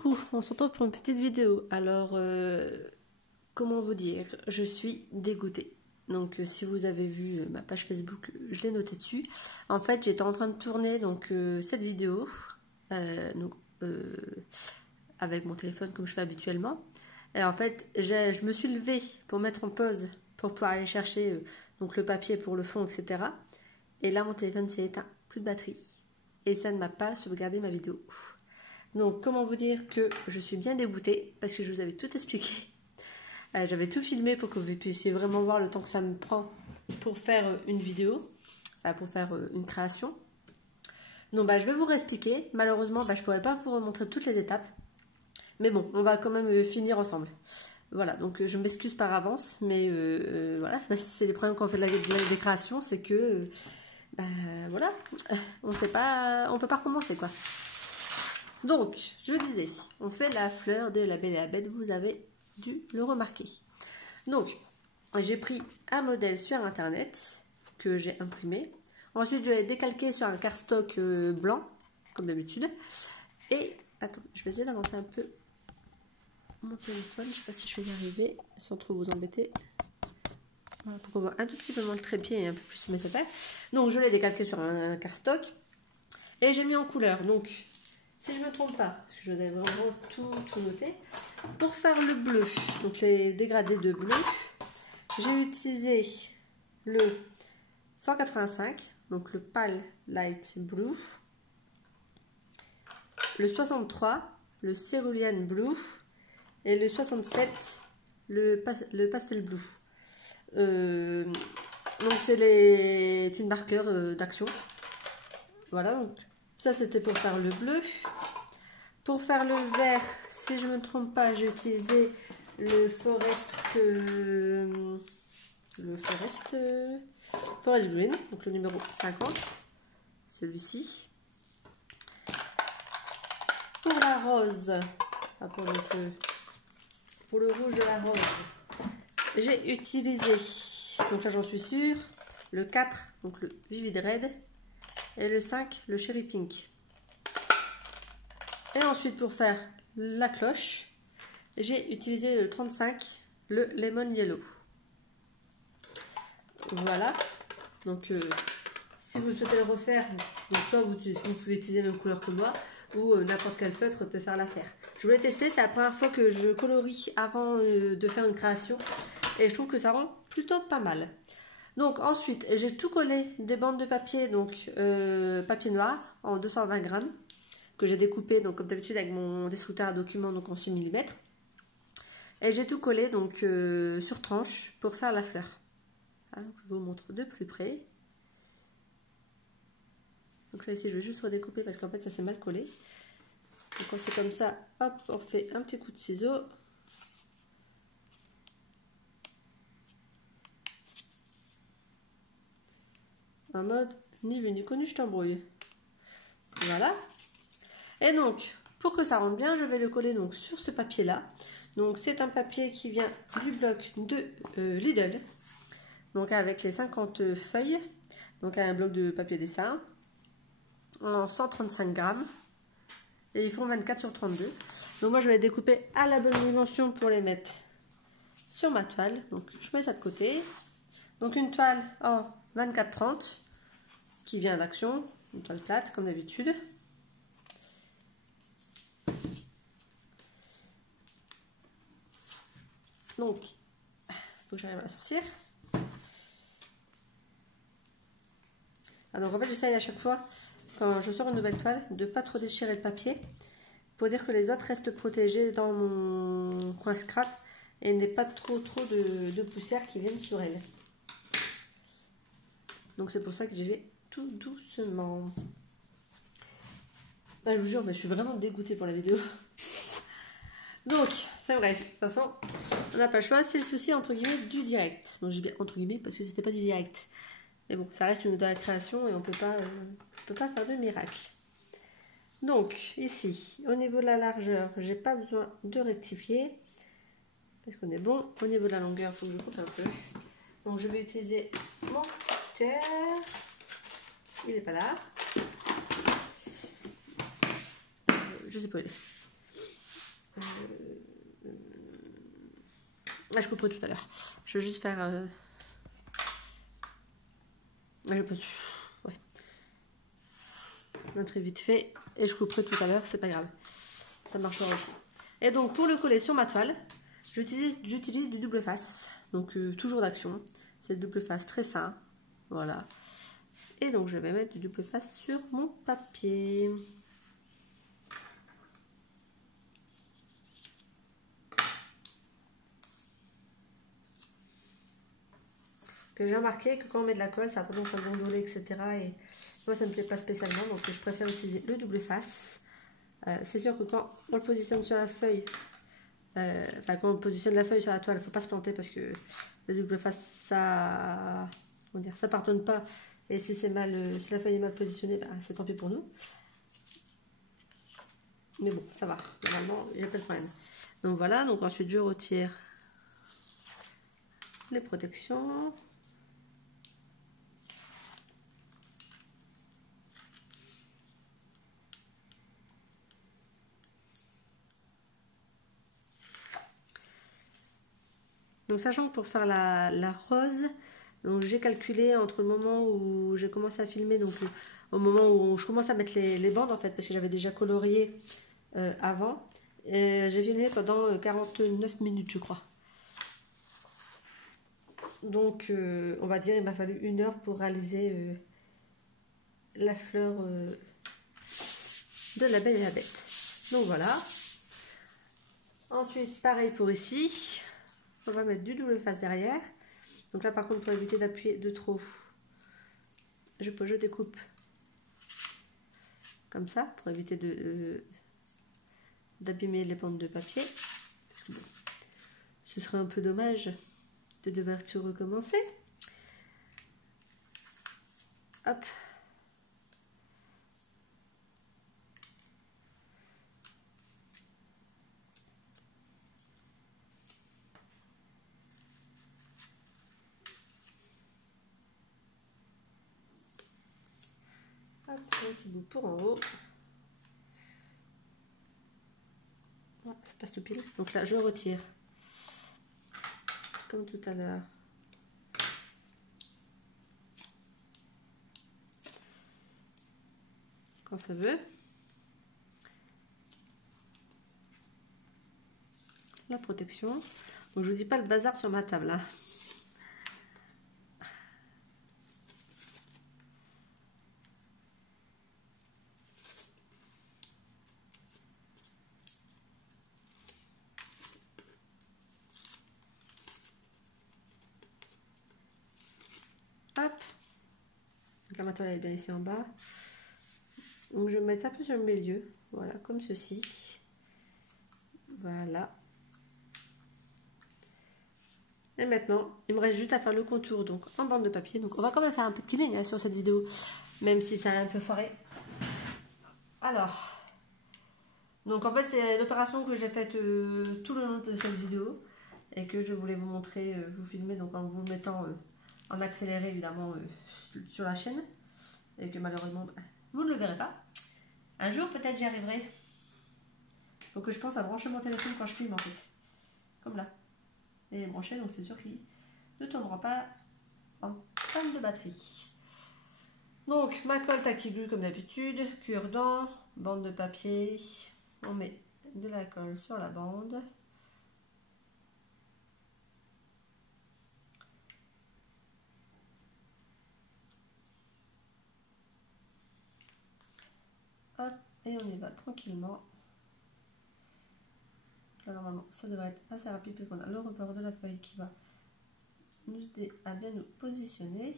Coucou, on se retrouve pour une petite vidéo. Alors, comment vous dire, je suis dégoûtée. Donc, si vous avez vu ma page Facebook, je l'ai noté dessus. En fait, j'étais en train de tourner donc cette vidéo avec mon téléphone comme je fais habituellement. Et en fait, je me suis levée pour mettre en pause pour pouvoir aller chercher donc le papier pour le fond, etc. Et là, mon téléphone s'est éteint, plus de batterie. Et ça ne m'a pas sauvegardé ma vidéo. Donc, comment vous dire que je suis bien dégoûtée parce que je vous avais tout expliqué. J'avais tout filmé pour que vous puissiez vraiment voir le temps que ça me prend pour faire une vidéo, pour faire une création. Donc, je vais vous réexpliquer. Malheureusement, je ne pourrai pas vous remontrer toutes les étapes. Mais bon, on va quand même finir ensemble. Voilà, donc je m'excuse par avance, mais voilà, c'est les problèmes quand on fait de la création, c'est que, voilà, on sait pas, on peut pas recommencer, quoi. Donc, je disais, on fait la fleur de La Belle et la Bête, vous avez dû le remarquer. Donc, j'ai pris un modèle sur internet que j'ai imprimé. Ensuite, je l'ai décalqué sur un cardstock blanc, comme d'habitude. Et, attends, je vais essayer d'avancer un peu mon téléphone, je ne sais pas si je vais y arriver, sans trop vous embêter. Voilà, pour qu'on voit un tout petit peu moins le trépied et un peu plus mes affaires. Donc, je l'ai décalqué sur un cardstock. Et j'ai mis en couleur, donc... Si je ne me trompe pas, parce que je vous avais vraiment tout noté, pour faire le bleu, donc les dégradés de bleu, j'ai utilisé le 185, donc le Pale Light Blue, le 63, le Cerulean Blue, et le 67, le Pastel Blue. Donc c'est une marqueur d'action. Voilà, donc ça c'était pour faire le bleu. Pour faire le vert, si je ne me trompe pas, j'ai utilisé le Forest Green, donc le numéro 50, celui-ci. Pour la rose, pour le rouge de la rose, j'ai utilisé, donc là j'en suis sûre, le 4, donc le Vivid Red, et le 5, le Cherry Pink. Et ensuite, pour faire la cloche, j'ai utilisé le 35, le Lemon Yellow. Voilà. Donc, si vous souhaitez le refaire, donc soit vous pouvez utiliser la même couleur que moi, ou n'importe quel feutre peut faire l'affaire. Je voulais tester, c'est la première fois que je colorie avant de faire une création. Et je trouve que ça rend plutôt pas mal. Donc ensuite, j'ai tout collé des bandes de papier, donc papier noir en 220 grammes. Que j'ai découpé donc comme d'habitude avec mon destructeur à documents donc en 6 mm. Et j'ai tout collé donc sur tranche pour faire la fleur. Alors, je vous montre de plus près. Donc là ici je vais juste redécouper parce qu'en fait ça s'est mal collé. Donc quand c'est comme ça, hop, on fait un petit coup de ciseau. En mode ni vu ni connu, je t'embrouille. Voilà. Et donc, pour que ça rentre bien, je vais le coller donc sur ce papier-là. Donc, c'est un papier qui vient du bloc de Lidl. Donc, avec les 50 feuilles. Donc, un bloc de papier dessin. En 135 grammes. Et ils font 24 sur 32. Donc, moi, je vais les découper à la bonne dimension pour les mettre sur ma toile. Donc, je mets ça de côté. Donc, une toile en 24-30 qui vient d'Action. Une toile plate, comme d'habitude. Donc, il faut que j'arrive à la sortir. Donc en fait, j'essaye à chaque fois, quand je sors une nouvelle toile, de ne pas trop déchirer le papier, pour dire que les autres restent protégés dans mon coin scrap et n'ait pas trop de poussière qui viennent sur elle. Donc c'est pour ça que je vais tout doucement. Je vous jure, mais je suis vraiment dégoûtée pour la vidéo. Donc, enfin bref, de toute façon, on n'a pas le choix, c'est le souci entre guillemets du direct. Donc j'ai bien entre guillemets parce que c'était pas du direct. Mais bon, ça reste une de la création et on peut pas faire de miracle. Donc, ici, au niveau de la largeur, j'ai pas besoin de rectifier. Parce qu'on est bon. Au niveau de la longueur, il faut que je coupe un peu. Donc je vais utiliser mon cutter. Il n'est pas là. Je sais pas où il est. je couperai tout à l'heure. Je vais juste faire... Je peux... Ouais. Un trait vite fait. Et je couperai tout à l'heure, c'est pas grave. Ça marchera aussi. Et donc, pour le coller sur ma toile, j'utilise du double face. Donc, toujours d'action. C'est le double face très fin. Voilà. Et donc, je vais mettre du double face sur mon papier. Que j'ai remarqué que quand on met de la colle, ça a tendance à gondoler, etc. Et moi, ça ne me plaît pas spécialement. Donc, je préfère utiliser le double face. C'est sûr que quand on le positionne sur la feuille, quand on positionne la feuille sur la toile, il ne faut pas se planter parce que le double face, ça, ça pardonne pas. Et si c'est mal, si la feuille est mal positionnée, bah, c'est tant pis pour nous. Mais bon, ça va. Normalement, il n'y a pas de problème. Donc voilà. Donc ensuite, je retire les protections. Donc sachant que pour faire la rose, donc j'ai calculé entre le moment où j'ai commencé à filmer, donc au moment où je commence à mettre les bandes en fait, parce que j'avais déjà colorié avant. J'ai filmé pendant 49 minutes je crois. Donc on va dire il m'a fallu 1 heure pour réaliser la fleur de la Belle et la Bête. Donc voilà. Ensuite pareil pour ici. On va mettre du double face derrière. Donc là par contre pour éviter d'appuyer de trop, je découpe comme ça pour éviter d'abîmer les bandes de papier. Parce que bon, ce serait un peu dommage de devoir tout recommencer. Hop. Un petit bout pour en haut. Ah, c'est pas tout pile. Donc là, je retire. Comme tout à l'heure. Quand ça veut. La protection. Donc je vous dis pas le bazar sur ma table. Hein. Hop. Donc là, ma toile est bien ici en bas. Donc je vais mettre un peu sur le milieu. Voilà, comme ceci. Voilà. Et maintenant, il me reste juste à faire le contour donc en bande de papier. Donc on va quand même faire un peu de killing hein, sur cette vidéo, même si ça a un peu foiré. Alors, donc en fait c'est l'opération que j'ai faite tout le long de cette vidéo et que je voulais vous montrer, vous filmer donc en vous mettant en accéléré évidemment sur la chaîne et que malheureusement vous ne le verrez pas. Un jour peut-être j'y arriverai. Il faut que je pense à brancher mon téléphone quand je filme en fait, comme là. Et branché, donc c'est sûr qu'il ne tombera pas en panne de batterie. Donc ma colle tacky glue comme d'habitude, cure-dent, bande de papier, on met de la colle sur la bande. Hop, et on y va tranquillement. Là, normalement ça devrait être assez rapide puisqu'on a le rebord de la feuille qui va nous aider à bien nous positionner.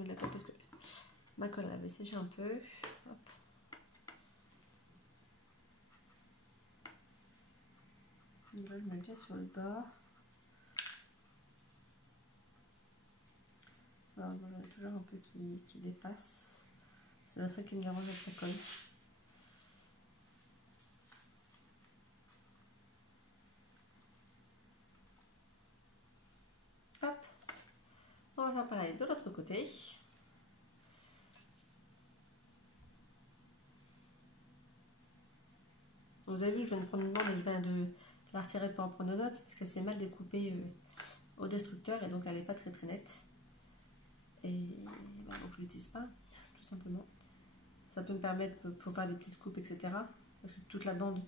mets de la colle parce que ma colle avait séché un peu. Hop. Donc là, je mets bien sur le bas. Alors, voilà, toujours un peu qui dépasse. C'est ça qui me dérange avec la colle. Hop. On va faire pareil de l'autre côté. Vous avez vu, je viens de prendre une bande et je viens de la retirer pour en prendre une autre parce qu'elle s'est mal découpée au destructeur et donc elle n'est pas très nette. Et bah, donc je l'utilise pas, tout simplement. Ça peut me permettre pour faire des petites coupes, etc. Parce que toute la bande,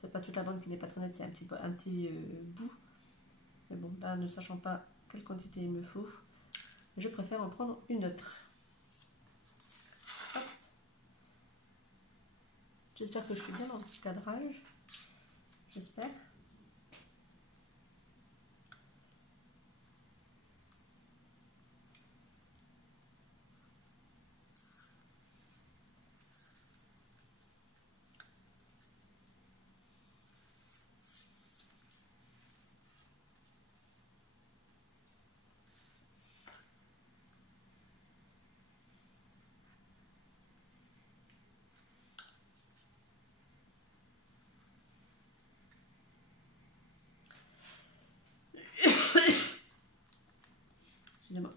c'est pas toute la bande qui n'est pas très nette, c'est un petit bout. Mais bon, là, ne sachant pas quelle quantité il me faut, je préfère en prendre une autre. J'espère que je suis bien dans le cadrage. J'espère. Excusez-moi.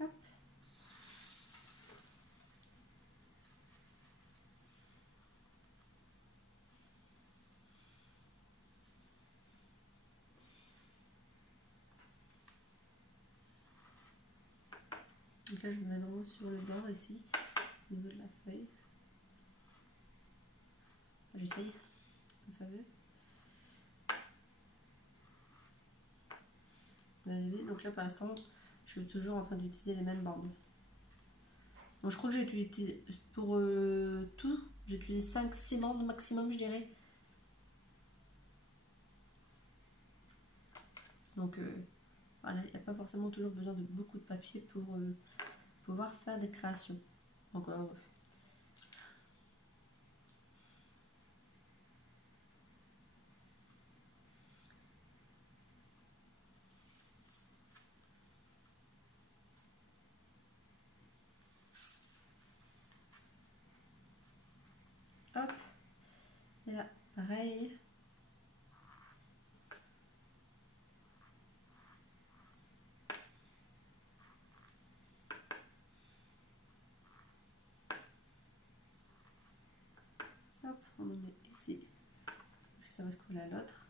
Hop. Donc là, je me mets vraiment sur le bord ici, au niveau de la feuille. J'essaye, vous savez. Vous avez vu, donc là, pour l'instant, je suis toujours en train d'utiliser les mêmes bandes. Bon, je crois que j'ai utilisé, pour tout, j'ai utilisé 5-6 bandes maximum, je dirais. Donc, voilà, il n'y a pas forcément toujours besoin de beaucoup de papier pour pouvoir faire des créations. Encore heureux. Hop, et là, pareil. Hop, on le met ici, parce que ça va se coller à l'autre.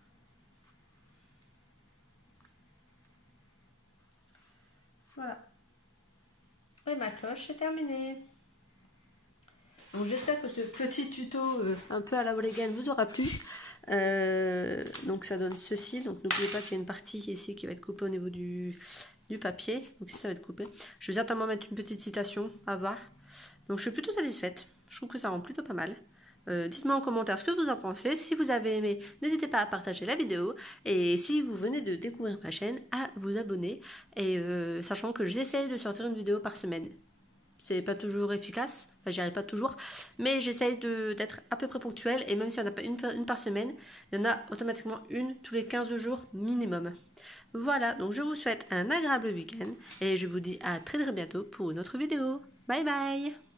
Voilà. Et ma cloche est terminée. Donc j'espère que ce petit tuto un peu à la Walligan vous aura plu. Donc ça donne ceci. Donc n'oubliez pas qu'il y a une partie ici qui va être coupée au niveau du papier. Donc ici ça va être coupé. Je vais certainement mettre une petite citation à voir. Donc je suis plutôt satisfaite. Je trouve que ça rend plutôt pas mal. Dites-moi en commentaire ce que vous en pensez. Si vous avez aimé, n'hésitez pas à partager la vidéo. Et si vous venez de découvrir ma chaîne, à vous abonner. Et sachant que j'essaye de sortir une vidéo par semaine. C'est pas toujours efficace, enfin j'y arrive pas toujours, mais j'essaye d'être à peu près ponctuelle et même si on n'a pas une par semaine, il y en a automatiquement une tous les 15 jours minimum. Voilà, donc je vous souhaite un agréable week-end et je vous dis à très bientôt pour une autre vidéo. Bye bye!